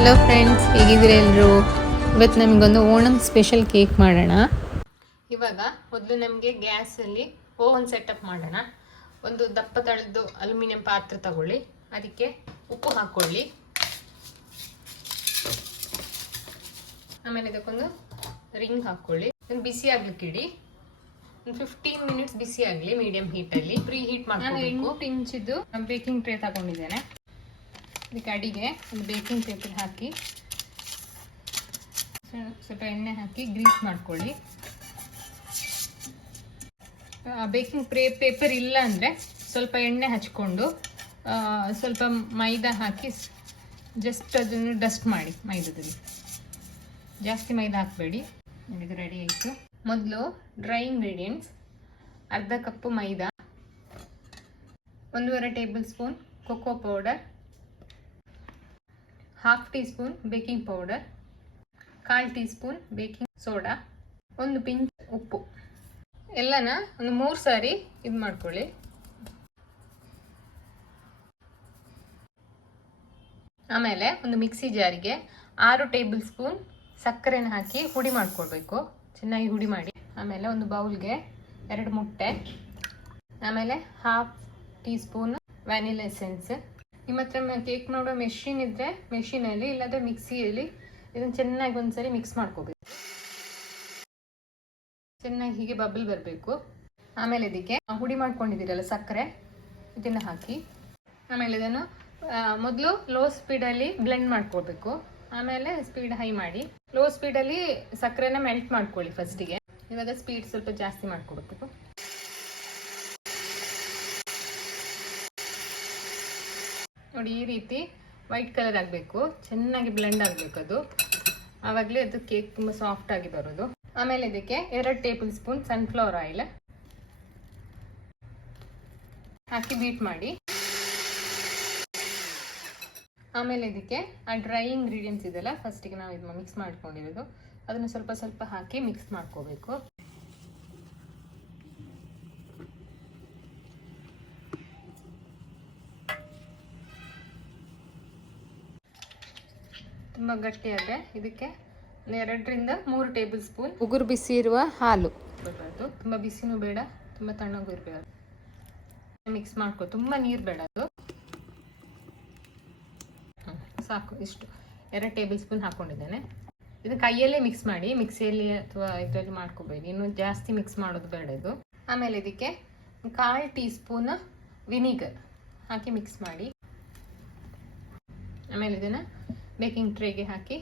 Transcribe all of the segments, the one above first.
Hello friends, ಹೇಗಿದ್ದೀರಾ ಎಲ್ಲರೂ? ಇವತ್ತು ನಮಗೊಂದು ಓಣಂ ಸ್ಪೆಷಲ್ ಕೇಕ್ ಮಾಡೋಣ. ಇವಾಗ ಮೊದಲು ನಮಗೆ ಗ್ಯಾಸಲ್ಲಿ ಓವನ್ ಸೆಟಪ್ ಮಾಡೋಣ. ಒಂದು ದಪ್ಪ ತಳದ್ದು ಅಲ್ಯೂಮಿನಿಯಂ ಪಾತ್ರೆ ತಗೊಳ್ಳಿ, ಅದಕ್ಕೆ ಉಪ್ಪು ಹಾಕ್ಕೊಳ್ಳಿ. ಆಮೇಲೆ ಇದಕ್ಕೊಂದು ರಿಂಗ್ ಹಾಕ್ಕೊಳ್ಳಿ. ಒಂದು ಬಿಸಿ ಆಗ್ಲಿಕ್ಕೆ ಇಡಿ. ಒಂದು 15 ಮಿನಿಟ್ಸ್ ಬಿಸಿ ಆಗಲಿ ಮೀಡಿಯಂ ಹೀಟಲ್ಲಿ. ಪ್ರೀ ಹೀಟ್ ಮಾಡ್ಕೊಂಡು 8 ಇಂಚಿದ್ದು ಬೇಕಿಂಗ್ ಟ್ರೇ ತಗೊಂಡಿದ್ದೇನೆ. ಇದಕ್ಕೆ ಅಡಿಗೆ ಒಂದು ಬೇಕಿಂಗ್ ಪೇಪರ್ ಹಾಕಿ ಸ್ವಲ್ಪ ಎಣ್ಣೆ ಹಾಕಿ ಗ್ರೀಸ್ ಮಾಡ್ಕೊಳ್ಳಿ. ಬೇಕಿಂಗ್ ಪೇಪರ್ ಇಲ್ಲ ಅಂದರೆ ಸ್ವಲ್ಪ ಎಣ್ಣೆ ಹಚ್ಕೊಂಡು ಸ್ವಲ್ಪ ಮೈದಾ ಹಾಕಿ ಜಸ್ಟ್ ಅದನ್ನು ಡಸ್ಟ್ ಮಾಡಿ. ಮೈದಾದಲ್ಲಿ ಜಾಸ್ತಿ ಮೈದಾ ಹಾಕಬೇಡಿ. ಇದು ರೆಡಿ ಆಯಿತು. ಮೊದಲು ಡ್ರೈ ಇಂಗ್ರೀಡಿಯೆಂಟ್ಸ್: ಅರ್ಧ ಕಪ್ಪು ಮೈದಾ, 1.5 table spoon cocoa powder, 1/2 tea spoon baking powder, 1/4 tea spoon baking soda, 1 pinch ಉಪ್ಪು. ಎಲ್ಲನ ಒಂದು 3 ಸಾರಿ ಇದು ಮಾಡ್ಕೊಳ್ಳಿ. ಆಮೇಲೆ ಒಂದು ಮಿಕ್ಸಿ ಜಾರಿಗೆ 6 ಟೇಬಲ್ ಸ್ಪೂನ್ ಸಕ್ಕರೆನ ಹಾಕಿ ಹುಡಿ ಮಾಡ್ಕೊಳ್ಬೇಕು. ಚೆನ್ನಾಗಿ ಹುಡಿ ಮಾಡಿ. ಆಮೇಲೆ ಒಂದು ಬೌಲ್ಗೆ 2 ಮುಟ್ಟೆ, ಆಮೇಲೆ 1/2 ಟೀ ಸ್ಪೂನ್ ವ್ಯಾನಿಲಾ ಎಸೆನ್ಸ್. ನಿಮ್ಮ ಹತ್ರ ಕೇಕ್ ಮಾಡೋ ಮೆಷಿನ್ ಇದ್ದರೆ ಮೆಷಿನಲ್ಲಿ, ಇಲ್ಲಾಂದರೆ ಮಿಕ್ಸಿಯಲ್ಲಿ ಇದನ್ನು ಚೆನ್ನಾಗಿ ಒಂದ್ಸರಿ ಮಿಕ್ಸ್ ಮಾಡ್ಕೋಬೇಕು. ಚೆನ್ನಾಗಿ ಹೀಗೆ ಬಬಲ್ ಬರಬೇಕು. ಆಮೇಲೆ ಇದಕ್ಕೆ ಹುಡಿ ಮಾಡ್ಕೊಂಡಿದ್ದೀರಲ್ಲ ಸಕ್ಕರೆ, ಇದನ್ನು ಹಾಕಿ. ಆಮೇಲೆ ಇದನ್ನು ಮೊದಲು ಲೋ ಸ್ಪೀಡಲ್ಲಿ ಬ್ಲೆಂಡ್ ಮಾಡ್ಕೋಬೇಕು. ಆಮೇಲೆ ಸ್ಪೀಡ್ ಹೈ ಮಾಡಿ. ಲೋ ಸ್ಪೀಡಲ್ಲಿ ಸಕ್ಕರೆನ ಮೆಲ್ಟ್ ಮಾಡ್ಕೊಳ್ಳಿ ಫಸ್ಟಿಗೆ. ಇವಾಗ ಸ್ಪೀಡ್ ಸ್ವಲ್ಪ ಜಾಸ್ತಿ ಮಾಡ್ಕೊಡ್ಬೇಕು. ನೋಡಿ, ಈ ರೀತಿ ವೈಟ್ ಕಲರ್ ಆಗಬೇಕು. ಚೆನ್ನಾಗಿ ಬ್ಲೆಂಡ್ ಆಗಬೇಕು ಅದು. ಆವಾಗಲೇ ಅದು ಕೇಕ್ ತುಂಬ ಸಾಫ್ಟ್ ಆಗಿ ಬರೋದು. ಆಮೇಲೆ ಇದಕ್ಕೆ 2 ಟೇಬಲ್ ಸ್ಪೂನ್ ಸನ್ಫ್ಲವರ್ ಆಯಿಲ್ ಹಾಕಿ ಬೀಟ್ ಮಾಡಿ. ಆಮೇಲೆ ಇದಕ್ಕೆ ಆ ಡ್ರೈ ಇಂಗ್ರೀಡಿಯೆಂಟ್ಸ್ ಇದೆಲ್ಲ ಫಸ್ಟಿಗೆ ನಾವು ಇದು ಮಿಕ್ಸ್ ಮಾಡ್ಕೊಂಡಿರೋದು, ಅದನ್ನು ಸ್ವಲ್ಪ ಸ್ವಲ್ಪ ಹಾಕಿ ಮಿಕ್ಸ್ ಮಾಡ್ಕೋಬೇಕು. ತುಂಬ ಗಟ್ಟಿಯಾದರೆ ಇದಕ್ಕೆ 2ರಿಂದ 3 ಟೇಬಲ್ ಸ್ಪೂನ್ ಉಗುರು ಬಿಸಿ ಇರುವ ಹಾಲು ಬರಬಾರ್ದು. ತುಂಬ ಬಿಸಿನೂ ಬೇಡ, ತುಂಬ ತಣ್ಣಗೂ ಇರಬೇಡ. ಮಿಕ್ಸ್ ಮಾಡ್ಕೊ. ತುಂಬ ನೀರು ಬೇಡ ಅದು. ಸಾಕು, ಇಷ್ಟು 2 ಟೇಬಲ್ ಸ್ಪೂನ್ ಹಾಕ್ಕೊಂಡಿದ್ದೇನೆ. ಇದು ಕೈಯಲ್ಲೇ ಮಿಕ್ಸ್ ಮಾಡಿ, ಮಿಕ್ಸಿಯಲ್ಲಿ ಅಥವಾ ಇದರಲ್ಲಿ ಮಾಡ್ಕೋಬೇಡಿ. ಇನ್ನು ಜಾಸ್ತಿ ಮಿಕ್ಸ್ ಮಾಡೋದು ಬೇಡ ಇದು. ಆಮೇಲೆ ಇದಕ್ಕೆ 1/4 ಟೀ ಸ್ಪೂನ್ ವಿನಿಗರ್ ಹಾಕಿ ಮಿಕ್ಸ್ ಮಾಡಿ. ಆಮೇಲೆ ಇದನ್ನು ಬೇಕಿಂಗ್ ಟ್ರೇಗೆ ಹಾಕಿ.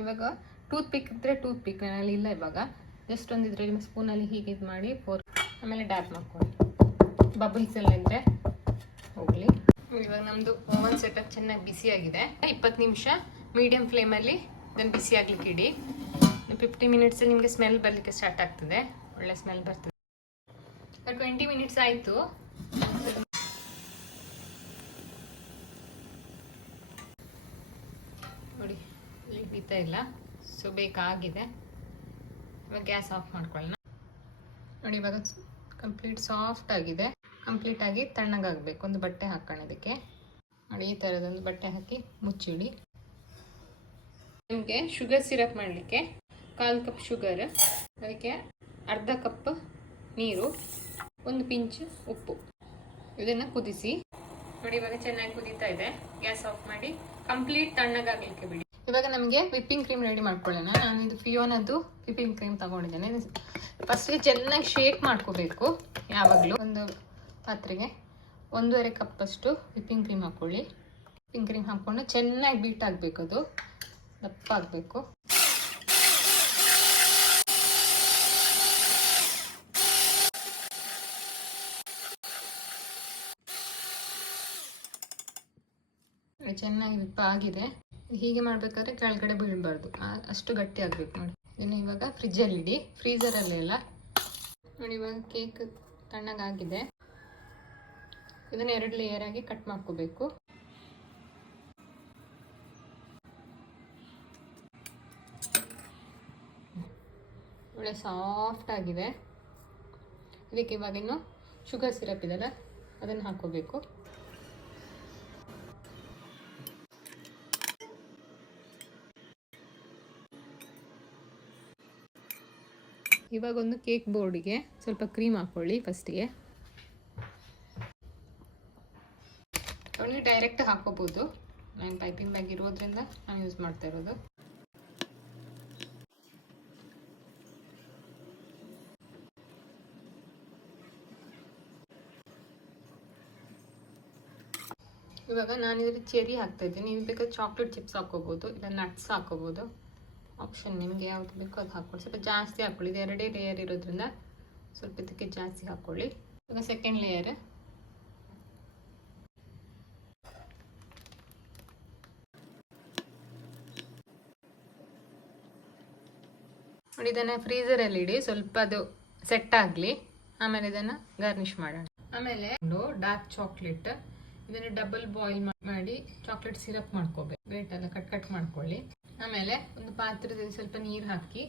ಇವಾಗ ಟೂತ್ ಪಿಕ್ ಇದ್ದರೆ ಟೂತ್ ಪಿಕ್, ನಲ್ಲಿ ಇಲ್ಲ ಇವಾಗ. ಜಸ್ಟ್ ಒಂದು ಇದರಲ್ಲಿ ಸ್ಪೂನಲ್ಲಿ ಹೀಗೆ ಇದು ಮಾಡಿ ಆಮೇಲೆ ಡ್ಯಾಪ್ ಮಾಡ್ಕೊಳ್ಳಿ. ಬಬಲ್ಸ್ ಎಲ್ಲ ಇದ್ದರೆ ಹೋಗಲಿ. ಇವಾಗ ನಮ್ಮದು ಓವನ್ ಸೆಟಪ್ ಚೆನ್ನಾಗಿ ಬಿಸಿಯಾಗಿದೆ. 20 ನಿಮಿಷ ಮೀಡಿಯಂ ಫ್ಲೇಮಲ್ಲಿ ಇದನ್ನು ಬಿಸಿ ಆಗ್ಲಿಕ್ಕೆ ಇಡಿ. 50 ಮಿನಿಟ್ಸ್ ನಿಮಗೆ ಸ್ಮೆಲ್ ಬರಲಿಕ್ಕೆ ಸ್ಟಾರ್ಟ್ ಆಗ್ತದೆ. ಒಳ್ಳೆ ಸ್ಮೆಲ್ ಬರ್ತದೆ. 20 ಮಿನಿಟ್ಸ್ ಆಯಿತು. ನೋಡಿ, ಹಿಡಿತಾ ಇಲ್ಲ. ಸೊ ಬೇಕಾಗಿದೆ. ಇವಾಗ ಗ್ಯಾಸ್ ಆಫ್ ಮಾಡ್ಕೊಳ್ಳೋಣ. ನೋಡಿ, ಇವಾಗ ಕಂಪ್ಲೀಟ್ ಸಾಫ್ಟ್ ಆಗಿದೆ. ಕಂಪ್ಲೀಟ್ ಆಗಿ ತಣ್ಣಗಾಗಬೇಕು. ಒಂದು ಬಟ್ಟೆ ಹಾಕೋಣ ಇದಕ್ಕೆ. ನೋಡಿ, ಈ ಥರದೊಂದು ಬಟ್ಟೆ ಹಾಕಿ ಮುಚ್ಚಿಡಿ. ನಿಮಗೆ ಶುಗರ್ ಸಿರಪ್ ಮಾಡಲಿಕ್ಕೆ 1/4 ಕಪ್ ಶುಗರ್, ಅದಕ್ಕೆ ಅರ್ಧ ಕಪ್ ನೀರು, 1 ಪಿಂಚ್ ಉಪ್ಪು. ಇದನ್ನು ಕುದಿಸಿ. ನೋಡಿ, ಇವಾಗ ಚೆನ್ನಾಗಿ ಕುದೀತಾ ಇದೆ. ಗ್ಯಾಸ್ ಆಫ್ ಮಾಡಿ ಕಂಪ್ಲೀಟ್ ತಣ್ಣಗಾಗಲಿಕ್ಕೆ ಬಿಡಿ. ಇವಾಗ ನಮಗೆ ವಿಪ್ಪಿಂಗ್ ಕ್ರೀಮ್ ರೆಡಿ ಮಾಡ್ಕೊಳ್ಳೋಣ. ನಾನು ಇದು ಫಿಯೋನದ್ದು ವಿಪ್ಪಿಂಗ್ ಕ್ರೀಮ್ ತಗೊಂಡಿದ್ದೇನೆ. ಫಸ್ಟಿಗೆ ಚೆನ್ನಾಗಿ ಶೇಕ್ ಮಾಡ್ಕೋಬೇಕು. ಯಾವಾಗಲೂ ಒಂದು ಪಾತ್ರೆಗೆ 1.5 ಕಪ್ಪಷ್ಟು ವಿಪ್ಪಿಂಗ್ ಕ್ರೀಮ್ ಹಾಕ್ಕೊಳ್ಳಿ. ವಿಪ್ಪಿಂಗ್ ಕ್ರೀಮ್ ಹಾಕ್ಕೊಂಡು ಚೆನ್ನಾಗಿ ಬೀಟ್ ಆಗಬೇಕು. ಅದು ದಪ್ಪ ಆಗಬೇಕು. ಚೆನ್ನಾಗಿ ವಿಪ್ಪ ಆಗಿದೆ. ಹೀಗೆ ಮಾಡಬೇಕಾದ್ರೆ ಕೆಳಗಡೆ ಬೀಳಬಾರ್ದು, ಅಷ್ಟು ಗಟ್ಟಿ ಆಗಬೇಕು. ನೋಡಿ, ಇದನ್ನು ಇವಾಗ ಫ್ರಿಜ್ಜಲ್ಲಿ ಇಡಿ, ಫ್ರೀಝರಲ್ಲಿ ಎಲ್ಲ. ನೋಡಿ, ಇವಾಗ ಕೇಕ್ ತಣ್ಣಗಾಗಿದೆ. ಇದನ್ನು 2 ಲೇಯರ್ ಆಗಿ ಕಟ್ ಮಾಡ್ಕೋಬೇಕು. ಒಳ್ಳೆ ಸಾಫ್ಟ್ ಆಗಿದೆ. ಇದಕ್ಕೆ ಇವಾಗ ಇನ್ನು ಶುಗರ್ ಸಿರಪ್ ಇದೆಲ್ಲ ಅದನ್ನು ಹಾಕೋಬೇಕು. ಇವಾಗ ಒಂದು ಕೇಕ್ ಬೋರ್ಡಿಗೆ ಸ್ವಲ್ಪ ಕ್ರೀಮ್ ಹಾಕ್ಕೊಳ್ಳಿ ಫಸ್ಟಿಗೆ. ನೀವು ಡೈರೆಕ್ಟ್ ಹಾಕೋಬೋದು, ನಾನು ಪೈಪಿಂಗ್ ಬ್ಯಾಗ್ ಇರೋದ್ರಿಂದ ನಾನು ಯೂಸ್ ಮಾಡ್ತಾ ಇರೋದು. ಇವಾಗ ನಾನು ಇದರಲ್ಲಿ ಚೆರಿ ಹಾಕ್ತಾ ಇದ್ದೀನಿ. ನೀವು ಬೇಕಾದ್ರೆ ಚಾಕ್ಲೇಟ್ ಚಿಪ್ಸ್ ಹಾಕೋಬೋದು, ಇಲ್ಲ ನಟ್ಸ್ ಹಾಕೋಬೋದು, ಆಪ್ಷನ್ ನಿಮಗೆ ಯಾವ್ದು ಬೇಕೋ ಅದು ಹಾಕ್ಕೊಳ್ಳಿ. ಸ್ವಲ್ಪ ಜಾಸ್ತಿ ಹಾಕ್ಕೊಳ್ಳಿ, ಇದು 2 ಲೇಯರ್ ಇರೋದ್ರಿಂದ ಸ್ವಲ್ಪ ಇದಕ್ಕೆ ಜಾಸ್ತಿ ಹಾಕ್ಕೊಳ್ಳಿ. ಇವಾಗ ಸೆಕೆಂಡ್ ಲೇಯರ್ ನೋಡಿ. ಇದನ್ನು ಫ್ರೀಸರಲ್ಲಿ ಇಡಿ, ಸ್ವಲ್ಪ ಅದು ಸೆಟ್ ಆಗಲಿ, ಆಮೇಲೆ ಇದನ್ನು ಗಾರ್ನಿಷ್ ಮಾಡೋಣ. ಆಮೇಲೆ ಡಾರ್ಕ್ ಚಾಕ್ಲೇಟ್, ಇದನ್ನು ಡಬಲ್ ಬಾಯ್ಲ್ ಮಾಡಿ ಚಾಕ್ಲೇಟ್ ಸಿರಪ್ ಮಾಡ್ಕೋಬೇಕು. ವೇಟ್ ಎಲ್ಲ ಕಟ್ ಮಾಡ್ಕೊಳ್ಳಿ. ಆಮೇಲೆ ಒಂದು ಪಾತ್ರದಲ್ಲಿ ಸ್ವಲ್ಪ ನೀರು ಹಾಕಿ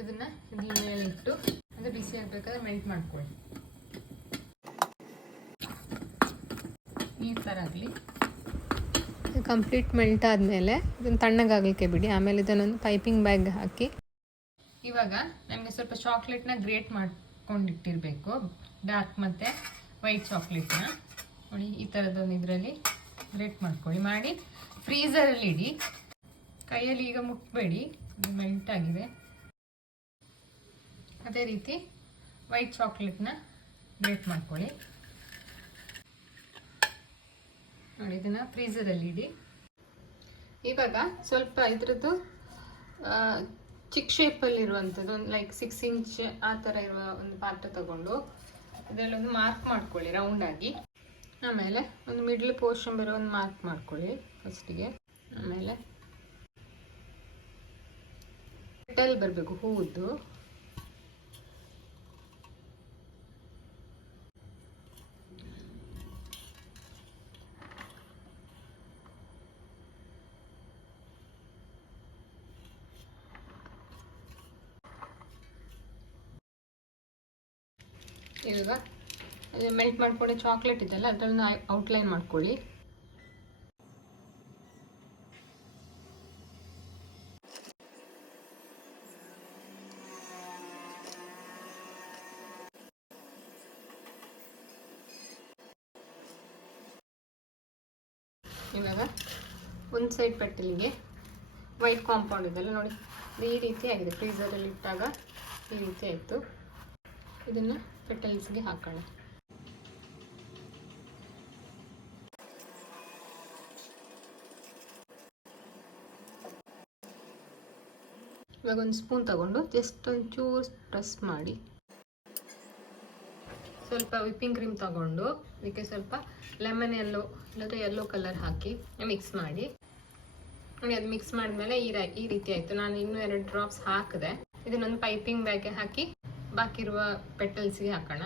ಇದನ್ನ ಇದ್ರ ಮೇಲೆ ಇಟ್ಟು ಅದು ಬಿಸಿ ಆಗಬೇಕಾದ್ರೆ ಮೆಲ್ಟ್ ಮಾಡ್ಕೊಳ್ಳಿ. ಈ ಥರ ಆಗಲಿ. ಕಂಪ್ಲೀಟ್ ಮೆಲ್ಟ್ ಆದಮೇಲೆ ಇದನ್ನು ತಣ್ಣಗಾಗಲಿಕ್ಕೆ ಬಿಡಿ. ಆಮೇಲೆ ಇದನ್ನೊಂದು ಪೈಪಿಂಗ್ ಬ್ಯಾಗ್ ಹಾಕಿ. ಇವಾಗ ನಮಗೆ ಸ್ವಲ್ಪ ಚಾಕ್ಲೇಟ್ನ ಗ್ರೇಟ್ ಮಾಡ್ಕೊಂಡಿಟ್ಟಿರಬೇಕು, ಡಾರ್ಕ್ ಮತ್ತು ವೈಟ್ ಚಾಕ್ಲೇಟ್ನ ನೋಡಿ. ಈ ಥರದೊಂದು ಇದರಲ್ಲಿ ಗ್ರೇಟ್ ಮಾಡ್ಕೊಳ್ಳಿ. ಮಾಡಿ ಫ್ರೀಸರಲ್ಲಿ ಇಡಿ. ಕೈಯಲ್ಲಿ ಈಗ ಮುಟ್ಬೇಡಿ, ಇದು ಮೆಲ್ಟ್ ಆಗಿದೆ. ಅದೇ ರೀತಿ ವೈಟ್ ಚಾಕ್ಲೇಟ್ನ ಗ್ರೇಟ್ ಮಾಡ್ಕೊಳ್ಳಿ. ನೋಡಿ, ಇದನ್ನು ಫ್ರೀಸರಲ್ಲಿ ಇಡಿ. ಇವಾಗ ಸ್ವಲ್ಪ ಇದರದ್ದು ಚಿಕ್ಕ ಶೇಪಲ್ಲಿರುವಂಥದ್ದು ಒಂದು ಲೈಕ್ 6 ಇಂಚ್ ಆ ಥರ ಇರುವ ಒಂದು ಪಾತ್ರ ತಗೊಂಡು ಇದರಲ್ಲೊಂದು ಮಾರ್ಕ್ ಮಾಡ್ಕೊಳ್ಳಿ ರೌಂಡಾಗಿ. ಆಮೇಲೆ ಒಂದು ಮಿಡ್ಲ್ ಪೋರ್ಷನ್ ಬರೋ ಒಂದು ಮಾರ್ಕ್ ಮಾಡ್ಕೊಳ್ಳಿ ಫಸ್ಟಿಗೆ. ಆಮೇಲೆ ಪೆಟಲ್ ಬರಬೇಕು ಹೂವುದು. ಇವಾಗ ಮೆಲ್ಟ್ ಮಾಡ್ಕೊಂಡು ಚಾಕ್ಲೇಟ್ ಇದೆಲ್ಲ ಅದನ್ನು ಔಟ್ಲೈನ್ ಮಾಡ್ಕೊಳ್ಳಿ. ಇವಾಗ ಒಂದು ಸೈಡ್ ಪೆಟ್ಟಲಿಗೆ ವೈಟ್ ಕಾಂಪೌಂಡ್ ಇದೆಲ್ಲ ನೋಡಿ ಈ ರೀತಿ ಆಗಿದೆ. ಫ್ರೀಸರಲ್ಲಿ ಇಟ್ಟಾಗ ಈ ರೀತಿ ಆಯಿತು. ಇದನ್ನು ಪೆಟಲ್ಸ್ಗೆ ಹಾಕೋಣ. ಇವಾಗ ಒಂದು ಸ್ಪೂನ್ ತಗೊಂಡು ಜಸ್ಟ್ ಒಂಚೂರು ಪ್ರೆಸ್ ಮಾಡಿ, ಸ್ವಲ್ಪ ವಿಪ್ಪಿಂಗ್ ಕ್ರೀಮ್ ತಗೊಂಡು ಇದಕ್ಕೆ ಸ್ವಲ್ಪ ಲೆಮನ್ ಯೆಲ್ಲೋ ಇಲ್ಲದ್ರೆ ಯೆಲ್ಲೋ ಕಲರ್ ಹಾಕಿ ಮಿಕ್ಸ್ ಮಾಡಿ. ನೋಡಿ, ಅದು ಮಿಕ್ಸ್ ಮಾಡಿದ್ಮೇಲೆ ಈ ರೀತಿ ಆಯಿತು. ನಾನು ಇನ್ನೂ 2 ಡ್ರಾಪ್ಸ್ ಹಾಕಿದೆ. ಇದನ್ನೊಂದು ಪೈಪಿಂಗ್ ಬ್ಯಾಗ್ಗೆ ಹಾಕಿ ಬಾಕಿ ಇರುವ ಪೆಟಲ್ಸ್ಗೆ ಹಾಕೋಣ.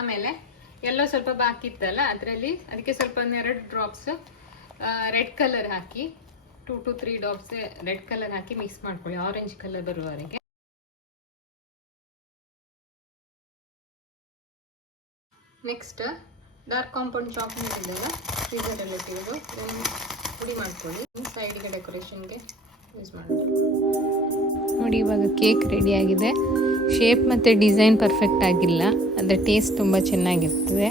ಆಮೇಲೆ ಎಲ್ಲೋ ಸ್ವಲ್ಪ ಬಾಕಿ ಇತ್ತಲ್ಲ ಅದಕ್ಕೆ ಸ್ವಲ್ಪ 2 drops red colour hockey 2 to 3 drops red colour hockey mix ಮಾಡ್ಕೊಳ್ಳಿ, ಆರೆಂಜ್ ಕಲರ್ ಬರುವವರೆಗೆ. ನೆಕ್ಸ್ಟ್ ಡಾರ್ಕ್ ಕಾಂಪೌಂಡ್ ಚಾಕ್ಲೇಟ್ ಇದೆಲ್ಲ ಫ್ರೀಸರಲ್ಲಿ ತೆಗೆದು ಪುಡಿ ಮಾಡ್ಕೊಳ್ಳಿ. ಸೈಡಿಗೆ ಡೆಕೋರೇಷನ್ಗೆ ಯೂಸ್ ಮಾಡಿ. ನೋಡಿ, ಇವಾಗ ಕೇಕ್ ರೆಡಿಯಾಗಿದೆ. ಶೇಪ್ ಮತ್ತು ಡಿಸೈನ್ ಪರ್ಫೆಕ್ಟ್ ಆಗಿಲ್ಲ, ಆದರೆ ಟೇಸ್ಟ್ ತುಂಬ ಚೆನ್ನಾಗಿರ್ತದೆ.